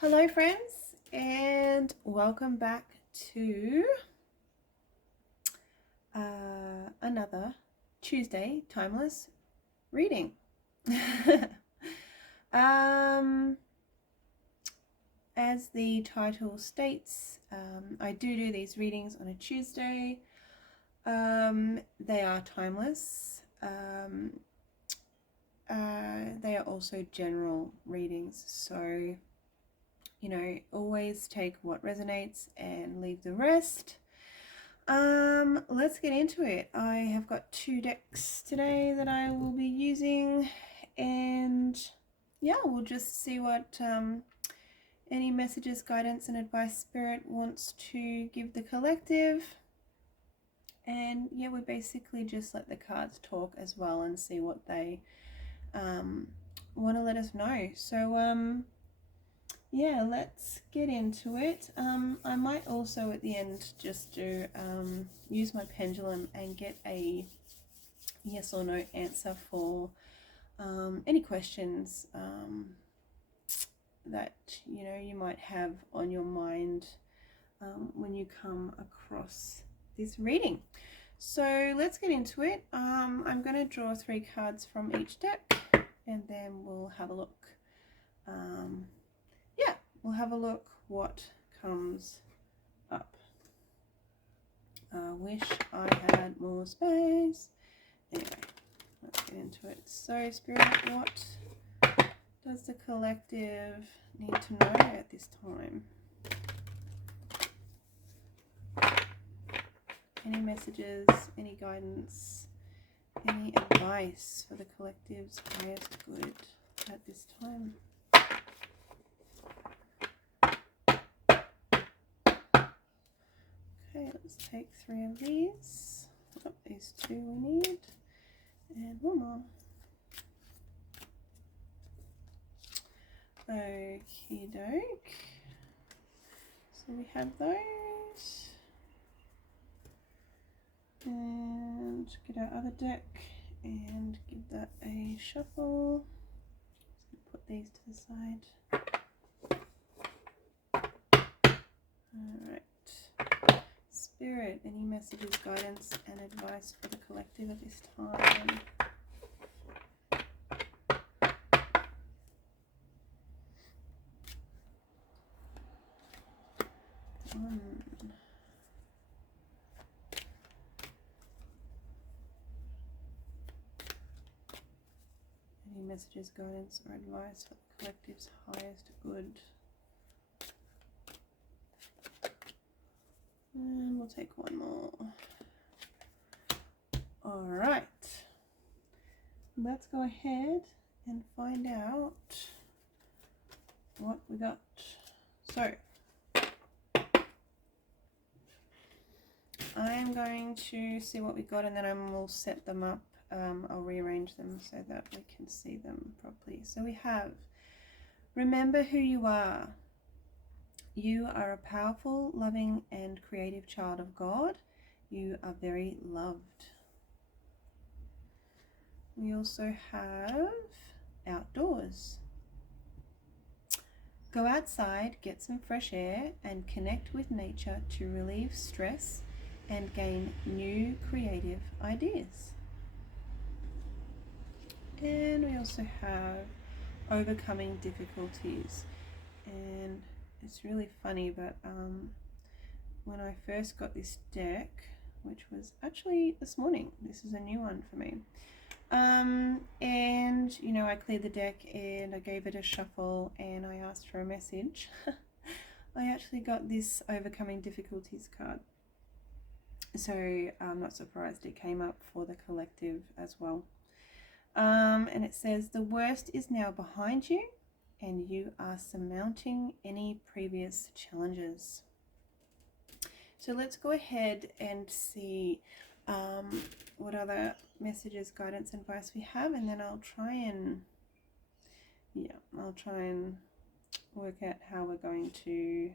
Hello friends, and welcome back to another Tuesday Timeless reading. As the title states, I do these readings on a Tuesday. They are timeless. They are also general readings, so always take what resonates and leave the rest. Let's get into it. I have got 2 decks today that I will be using, and yeah, we'll just see what any messages, guidance, and advice Spirit wants to give the collective. And yeah, we basically just let the cards talk as well and see what they want to let us know. So yeah, let's get into it. I might also at the end just do use my pendulum and get a yes or no answer for any questions that you might have on your mind when you come across this reading. So let's get into it. I'm going to draw 3 cards from each deck, and then we'll have a look. We'll have a look what comes up. I wish I had more space. Anyway, let's get into it. So, Spirit, what does the collective need to know at this time? Any messages, any guidance, any advice for the collective's highest good at this time? Okay, let's take 3 of these. Oh, these 2 we need. And 1 more. Okie doke. So we have those. And get our other deck and give that a shuffle. Just put these to the side. Alright. Spirit, any messages, guidance, and advice for the collective at this time? Any messages, guidance, or advice for the collective's highest good? And we'll take 1 more. Alright. Let's go ahead and find out what we got. So, I'm going to see what we got, and then I will set them up. I'll rearrange them so that we can see them properly. So we have, remember who you are. You are a powerful, loving, and creative child of God. You are very loved. We also have outdoors. Go outside, get some fresh air, and connect with nature to relieve stress and gain new creative ideas. And we also have overcoming difficulties. And it's really funny, but when I first got this deck, which was actually this morning, this is a new one for me, and I cleared the deck and I gave it a shuffle and I asked for a message. I actually got this overcoming difficulties card, so I'm not surprised it came up for the collective as well. And it says, the worst is now behind you and you are surmounting any previous challenges. So let's go ahead and see what other messages, guidance, and advice we have, and then I'll try and work out how we're going to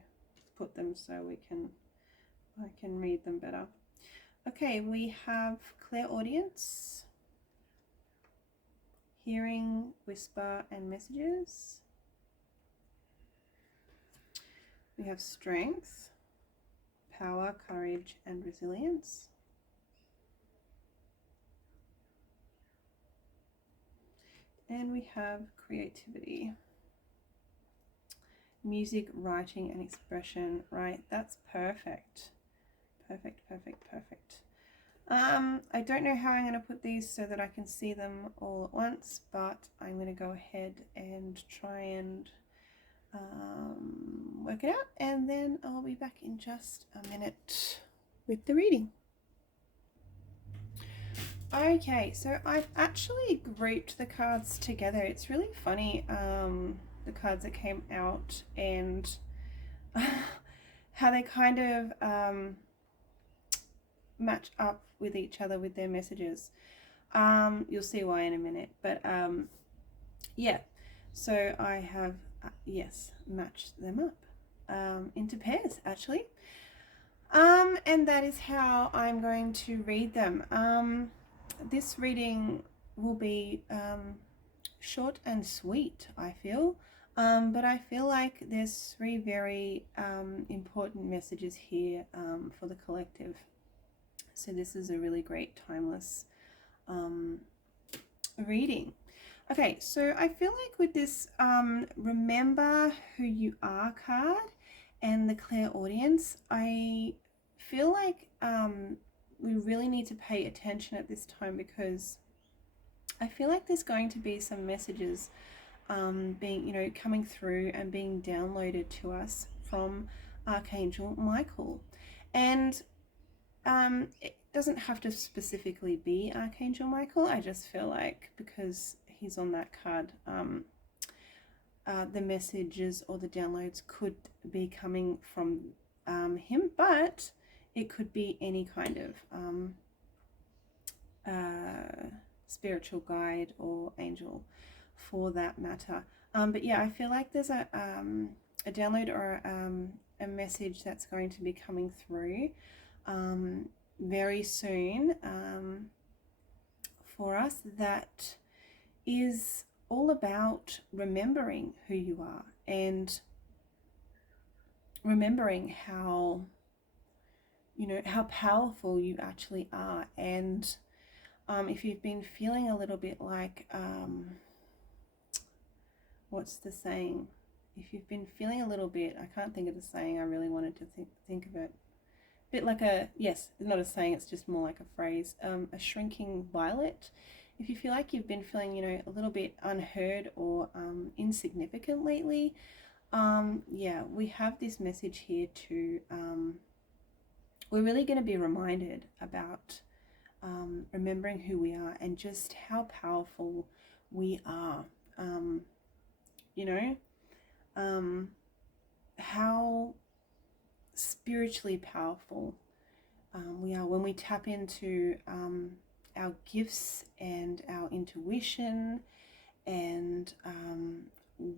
put them so I can read them better. Okay, we have clairaudience, hearing, whisper, and messages. We have strength, power, courage, and resilience. And we have creativity, music, writing, and expression. Right, that's perfect. Perfect, perfect, perfect. I don't know how I'm going to put these so that I can see them all at once, but I'm going to go ahead and try and work it out, and then I'll be back in just a minute with the reading. Okay, so I've actually grouped the cards together. It's really funny, the cards that came out and how they kind of match up with each other with their messages. You'll see why in a minute, but yeah, so I have yes, matched them up into pairs actually, and that is how I'm going to read them. This reading will be short and sweet, I feel, but I feel like there's three very important messages here for the collective. So this is a really great timeless reading. Okay, so I feel like with this remember who you are card and the clairaudience, I feel like we really need to pay attention at this time, because I feel like there's going to be some messages being, you know, coming through and being downloaded to us from Archangel Michael. And it doesn't have to specifically be Archangel Michael. I just feel like because he's on that card, the messages or the downloads could be coming from him, but it could be any kind of spiritual guide or angel for that matter. But yeah, I feel like there's a download or a message that's going to be coming through very soon for us that is all about remembering who you are and remembering how, you know, how powerful you actually are. And if you've been feeling a little bit like what's the saying, if you've been feeling a little bit, I can't think of the saying, I really wanted to think of it, bit like a, yes, it's not a saying, it's just more like a phrase, a shrinking violet. If you feel like you've been feeling, you know, a little bit unheard or insignificant lately, yeah, we have this message here to, we're really going to be reminded about remembering who we are and just how powerful we are. You know, how spiritually powerful we are when we tap into our gifts and our intuition, and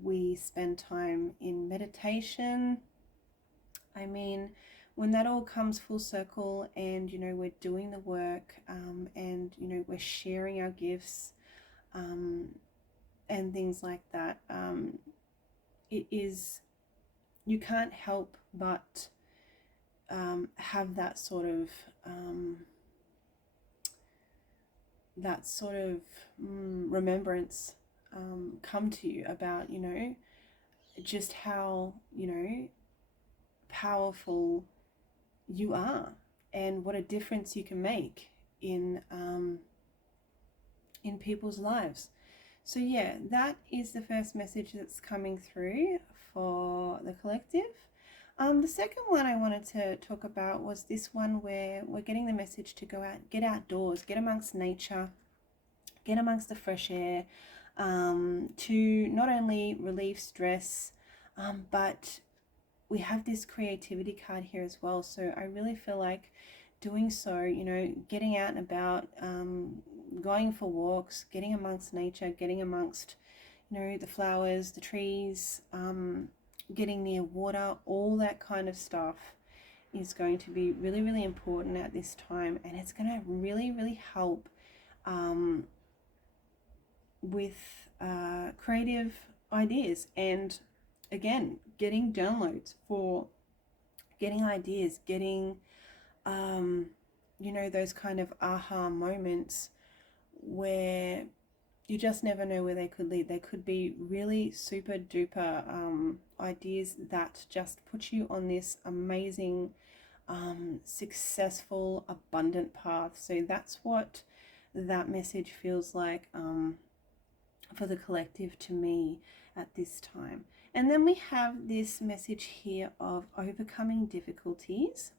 we spend time in meditation. I mean, when that all comes full circle and, you know, we're doing the work and, you know, we're sharing our gifts and things like that, it is, you can't help but have that sort of remembrance come to you about, you know, just how, you know, powerful you are and what a difference you can make in people's lives. So yeah, that is the first message that's coming through for the collective. The second one I wanted to talk about was this one where we're getting the message to go out, get outdoors, get amongst nature, get amongst the fresh air, to not only relieve stress, but we have this creativity card here as well. So I really feel like doing so, you know, getting out and about, going for walks, getting amongst nature, getting amongst, you know, the flowers, the trees, getting near water, all that kind of stuff is going to be really, really important at this time. And it's going to really, really help with creative ideas and, again, getting downloads for getting ideas, getting, you know, those kind of aha moments where you just never know where they could lead. They could be really super duper ideas that just put you on this amazing, successful, abundant path. So that's what that message feels like for the collective to me at this time. And then we have this message here of overcoming difficulties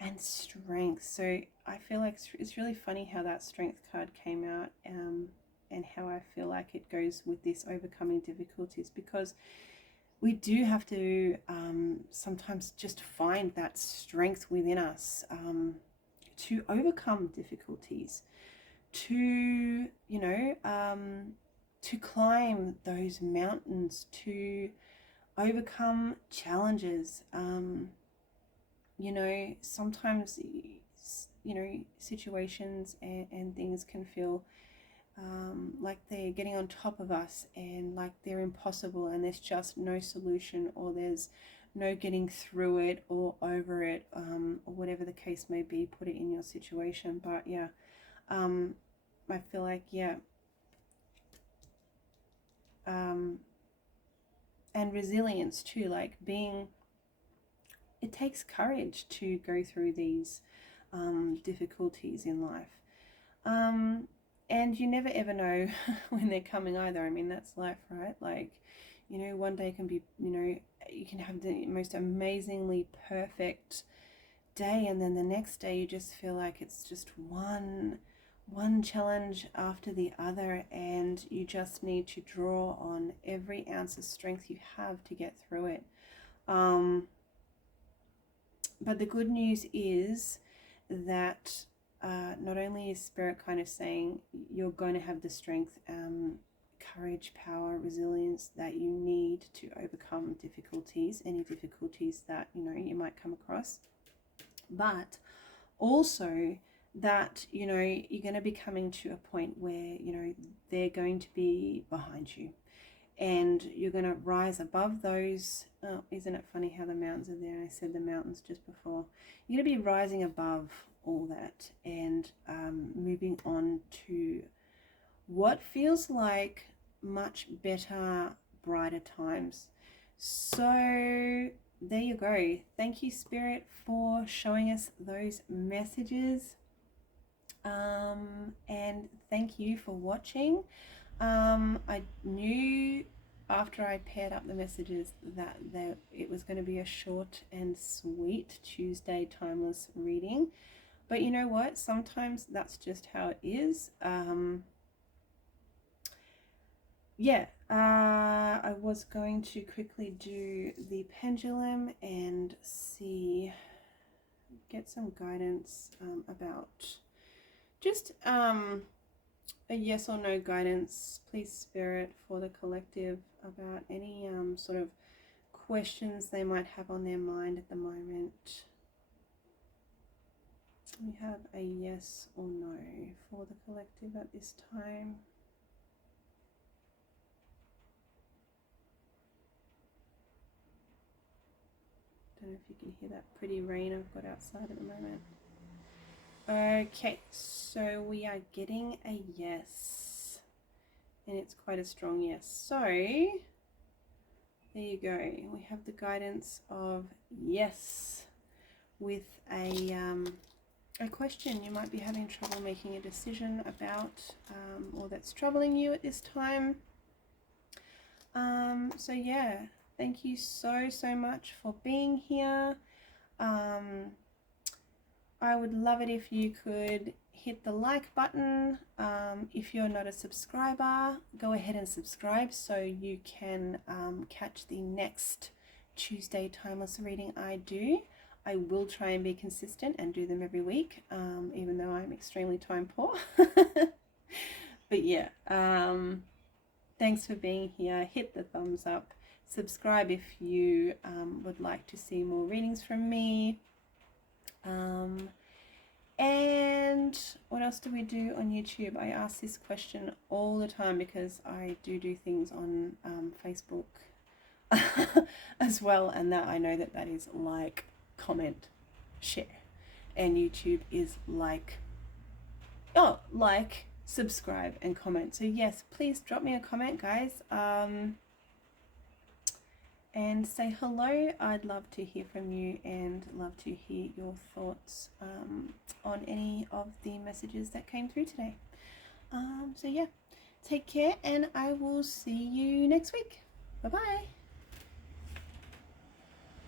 and strength. So I feel like it's really funny how that strength card came out, and how I feel like it goes with this overcoming difficulties, because we do have to sometimes just find that strength within us to overcome difficulties, to, you know, to climb those mountains, to overcome challenges. You know, sometimes, you know, situations and things can feel like they're getting on top of us and like they're impossible, and there's just no solution, or there's no getting through it or over it, or whatever the case may be. Put it in your situation. But yeah, I feel like, yeah, and resilience too, like being, it takes courage to go through these difficulties in life. And you never ever know when they're coming either. I mean, that's life, right? Like, you know, one day can be, you know, you can have the most amazingly perfect day, and then the next day you just feel like it's just one challenge after the other, and you just need to draw on every ounce of strength you have to get through it. But the good news is that not only is Spirit kind of saying you're going to have the strength, courage, power, resilience that you need to overcome difficulties, any difficulties that, you know, you might come across, but also that, you know, you're going to be coming to a point where, you know, they're going to be behind you, and you're going to rise above those. Oh, isn't it funny how the mountains are there? I said the mountains just before. You're going to be rising above all that, and moving on to what feels like much better, brighter times. So there you go. Thank you, Spirit, for showing us those messages. And thank you for watching. I knew after I paired up the messages that it was going to be a short and sweet Tuesday timeless reading. But you know what? Sometimes that's just how it is. I was going to quickly do the pendulum and get some guidance about just a yes or no guidance, please, Spirit, for the collective about any sort of questions they might have on their mind at the moment. We have a yes or no for the collective at this time. Don't know if you can hear that pretty rain I've got outside at the moment. Okay, so we are getting a yes, and it's quite a strong yes. So there you go. We have the guidance of yes with a question you might be having trouble making a decision about, or that's troubling you at this time. So yeah, thank you so much for being here. I would love it if you could hit the like button. If you're not a subscriber, go ahead and subscribe so you can catch the next Tuesday timeless reading I do. I will try and be consistent and do them every week, even though I'm extremely time poor. But yeah, thanks for being here. Hit the thumbs up. Subscribe if you would like to see more readings from me. And what else do we do on YouTube? I ask this question all the time because I do things on Facebook as well, and that I know that that is like, comment, share, and YouTube is like, subscribe and comment. So yes, please drop me a comment, guys, and say hello. I'd love to hear from you and love to hear your thoughts on any of the messages that came through today. So yeah, take care, and I will see you next week. Bye bye.